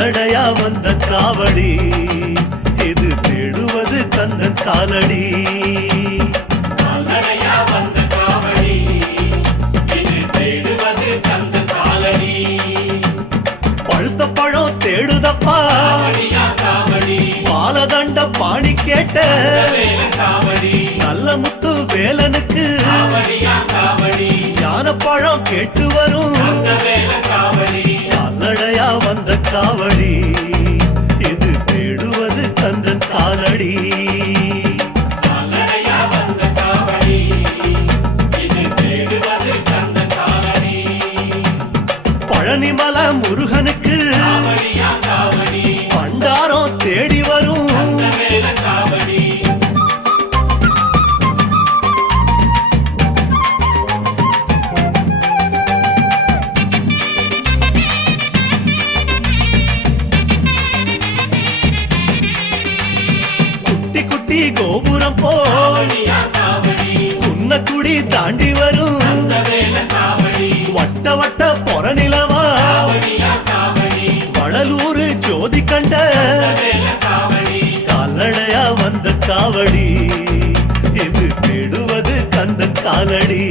கால்நடையா வந்த காவடி இது தேடுவது கந்தன் காலடி. கால்நடையா வந்த காவடி இது தேடுவது கந்தன் காலடி. பழுத்த பழம் தேடுதப்பா காவடியா காவடி பாலதண்ட பாணி கேட்ட காவடி நல்ல முத்து வேலனுக்கு காவடியா காவடி ஞானப்பழம் கேட்டு வரும் காவடி. கால்நடையா வந்த காவடி இது தேடுவது கந்தன் காலடி. கால்நடையா வந்த காவடி இது தேடுவது கந்தன் காலடி. பழனிமல முருகனுக்கு காவடியா காவடி பண்டாரம் தேடி வரும் காவடி. குட்டி குட்டி கோபுரம் போ காவடியா காவடி குன்னக்குடி தாண்டி வரும் காவடி வட்ட வட்ட பொறநிலவா காவடியா காவடி வடலூர் ஜோதி கண்ட காவடி. கால்நடையா வந்த காவடி இது தேடுவது கந்தன் காலடி.